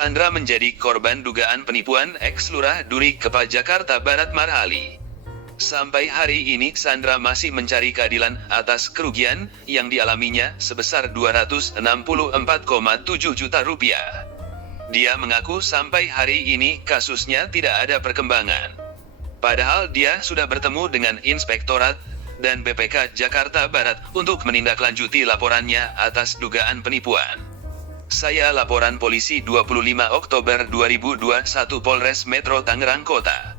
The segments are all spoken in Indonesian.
Sandra menjadi korban dugaan penipuan ex-lurah Duri Kepa Jakarta Barat Marhali. Sampai hari ini Sandra masih mencari keadilan atas kerugian yang dialaminya sebesar 264,7 juta rupiah. Dia mengaku sampai hari ini kasusnya tidak ada perkembangan. Padahal dia sudah bertemu dengan Inspektorat dan BPK Jakarta Barat untuk menindaklanjuti laporannya atas dugaan penipuan. Saya laporan polisi 25 Oktober 2021 Polres Metro Tangerang Kota.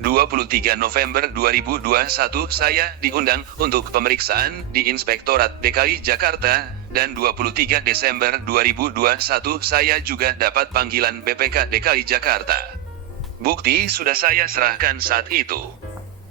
23 November 2021 saya diundang untuk pemeriksaan di Inspektorat DKI Jakarta, dan 23 Desember 2021 saya juga dapat panggilan BPK DKI Jakarta. Bukti sudah saya serahkan saat itu.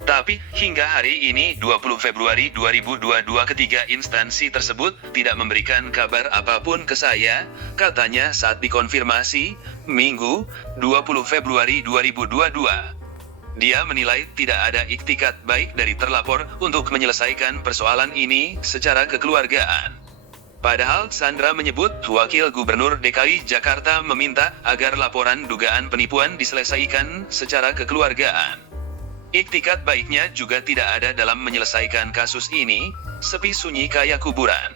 Tapi, hingga hari ini 20 Februari 2022 ketiga instansi tersebut tidak memberikan kabar apapun ke saya, katanya saat dikonfirmasi, Minggu, 20 Februari 2022. Dia menilai tidak ada iktikat baik dari terlapor untuk menyelesaikan persoalan ini secara kekeluargaan. Padahal Sandra menyebut Wakil Gubernur DKI Jakarta meminta agar laporan dugaan penipuan diselesaikan secara kekeluargaan. Iktikat baiknya juga tidak ada dalam menyelesaikan kasus ini, sepi sunyi kayak kuburan.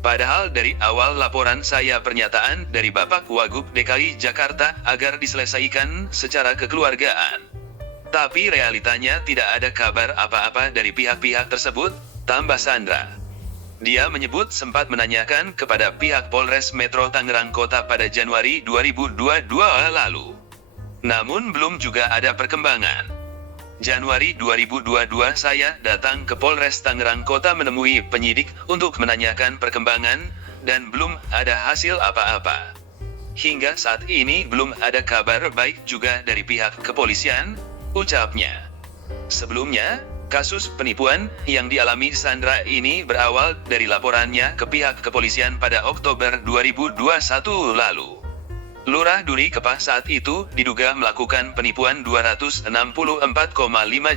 Padahal dari awal laporan saya pernyataan dari Bapak Wagub DKI Jakarta agar diselesaikan secara kekeluargaan. Tapi realitanya tidak ada kabar apa-apa dari pihak-pihak tersebut, tambah Sandra. Dia menyebut sempat menanyakan kepada pihak Polres Metro Tangerang Kota pada Januari 2022 lalu. Namun belum juga ada perkembangan. Januari 2022 saya datang ke Polres Tangerang Kota menemui penyidik untuk menanyakan perkembangan, dan belum ada hasil apa-apa. Hingga saat ini belum ada kabar baik juga dari pihak kepolisian, ucapnya. Sebelumnya, kasus penipuan yang dialami Sandra ini berawal dari laporannya ke pihak kepolisian pada Oktober 2021 lalu. Lurah Duri Kepa saat itu diduga melakukan penipuan 264,5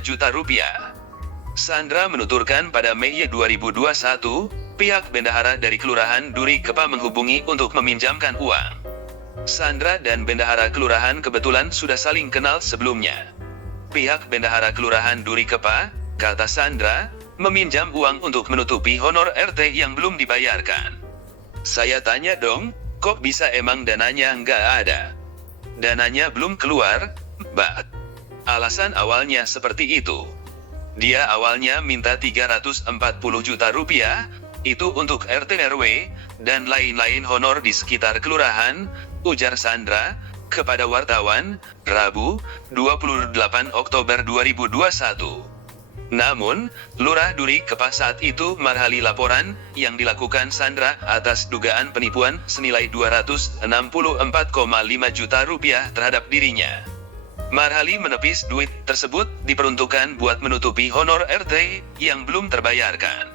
juta rupiah. Sandra menuturkan pada Mei 2021, pihak bendahara dari Kelurahan Duri Kepa menghubungi untuk meminjamkan uang. Sandra dan bendahara kelurahan kebetulan sudah saling kenal sebelumnya. Pihak bendahara Kelurahan Duri Kepa, kata Sandra, meminjam uang untuk menutupi honor RT yang belum dibayarkan. Saya tanya dong, kok bisa emang dananya nggak ada? Dananya belum keluar, Mbak. Alasan awalnya seperti itu. Dia awalnya minta 340 juta rupiah, itu untuk RT RW, dan lain-lain honor di sekitar kelurahan, ujar Sandra, kepada wartawan, Rabu, 28 Oktober 2021. Namun, Lurah Duri Kepa saat itu marhali laporan yang dilakukan Sandra atas dugaan penipuan senilai 264,5 juta rupiah terhadap dirinya. Marhali menepis duit tersebut diperuntukkan buat menutupi honor RT yang belum terbayarkan.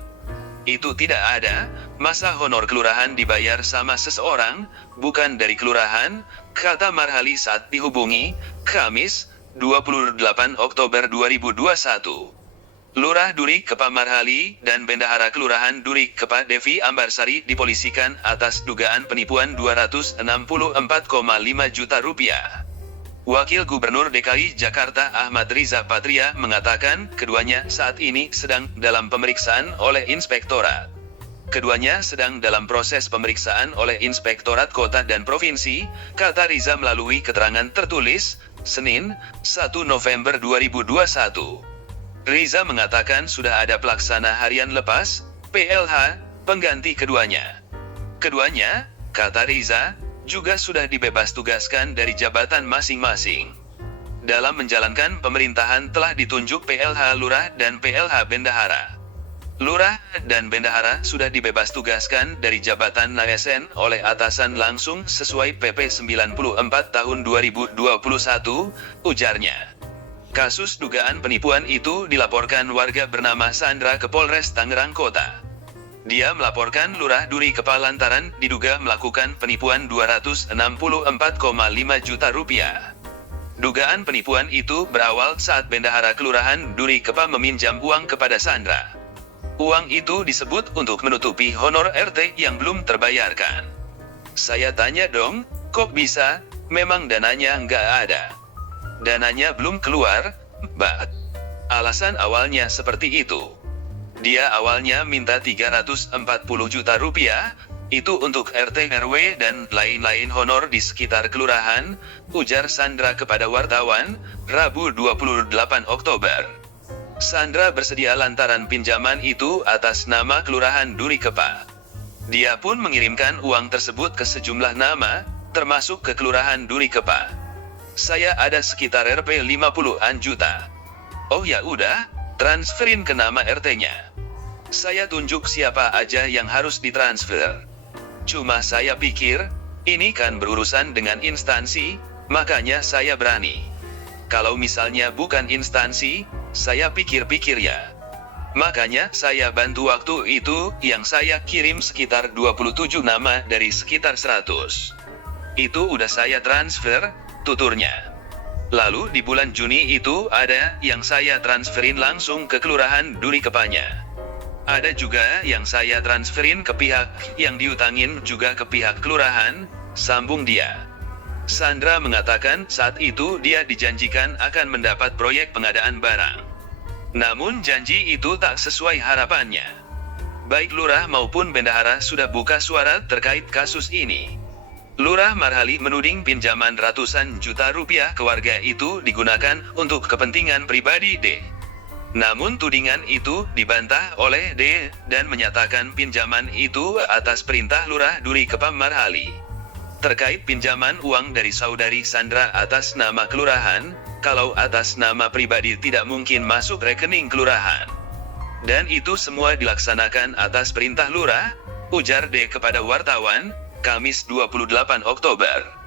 Itu tidak ada, masa honor kelurahan dibayar sama seseorang, bukan dari kelurahan, kata Marhali saat dihubungi, Kamis, 28 Oktober 2021. Lurah Duri Kepa Marhali dan Bendahara Kelurahan Duri Kepa Devi Ambarsari dipolisikan atas dugaan penipuan 264,5 juta rupiah. Wakil Gubernur DKI Jakarta Ahmad Riza Patria mengatakan keduanya saat ini sedang dalam pemeriksaan oleh Inspektorat. Keduanya sedang dalam proses pemeriksaan oleh Inspektorat Kota dan Provinsi, kata Riza melalui keterangan tertulis, Senin, 1 November 2021. Riza mengatakan sudah ada pelaksana harian lepas, PLH, pengganti keduanya. Keduanya, kata Riza, juga sudah dibebas tugaskan dari jabatan masing-masing. Dalam menjalankan pemerintahan telah ditunjuk PLH Lurah dan PLH Bendahara. Lurah dan Bendahara sudah dibebas tugaskan dari jabatan ASN oleh atasan langsung sesuai PP 94 tahun 2021, ujarnya. Kasus dugaan penipuan itu dilaporkan warga bernama Sandra ke Polres Tangerang Kota. Dia melaporkan Lurah Duri Kepa lantaran diduga melakukan penipuan 264,5 juta rupiah. Dugaan penipuan itu berawal saat Bendahara Kelurahan Duri Kepa meminjam uang kepada Sandra. Uang itu disebut untuk menutupi honor RT yang belum terbayarkan. Saya tanya dong, kok bisa? Memang dananya nggak ada. Dananya belum keluar, Mbak. Alasan awalnya seperti itu. Dia awalnya minta 340 juta rupiah, itu untuk RT RW dan lain-lain honor di sekitar kelurahan, ujar Sandra kepada wartawan, Rabu 28 Oktober. Sandra bersedia lantaran pinjaman itu atas nama Kelurahan Duri Kepa. Dia pun mengirimkan uang tersebut ke sejumlah nama, termasuk ke Kelurahan Duri Kepa. Saya ada sekitar Rp 50-an juta. Oh ya udah, transferin ke nama RT-nya. Saya tunjuk siapa aja yang harus ditransfer. Cuma saya pikir, ini kan berurusan dengan instansi, makanya saya berani. Kalau misalnya bukan instansi, saya pikir-pikir ya. Makanya saya bantu waktu itu, yang saya kirim sekitar 27 nama dari sekitar 100. Itu udah saya transfer, tuturnya. Lalu di bulan Juni itu ada yang saya transferin langsung ke Kelurahan Duri Kepanya. Ada juga yang saya transferin ke pihak yang diutangin juga ke pihak kelurahan, sambung dia. Sandra mengatakan saat itu dia dijanjikan akan mendapat proyek pengadaan barang. Namun janji itu tak sesuai harapannya. Baik lurah maupun bendahara sudah buka suara terkait kasus ini. Lurah Marhali menuding pinjaman ratusan juta rupiah ke warga itu digunakan untuk kepentingan pribadi D. Namun tudingan itu dibantah oleh D dan menyatakan pinjaman itu atas perintah Lurah Duri Kepa Marhali. Terkait pinjaman uang dari saudari Sandra atas nama kelurahan, kalau atas nama pribadi tidak mungkin masuk rekening kelurahan. Dan itu semua dilaksanakan atas perintah Lurah, ujar D kepada wartawan, Kamis 28 Oktober.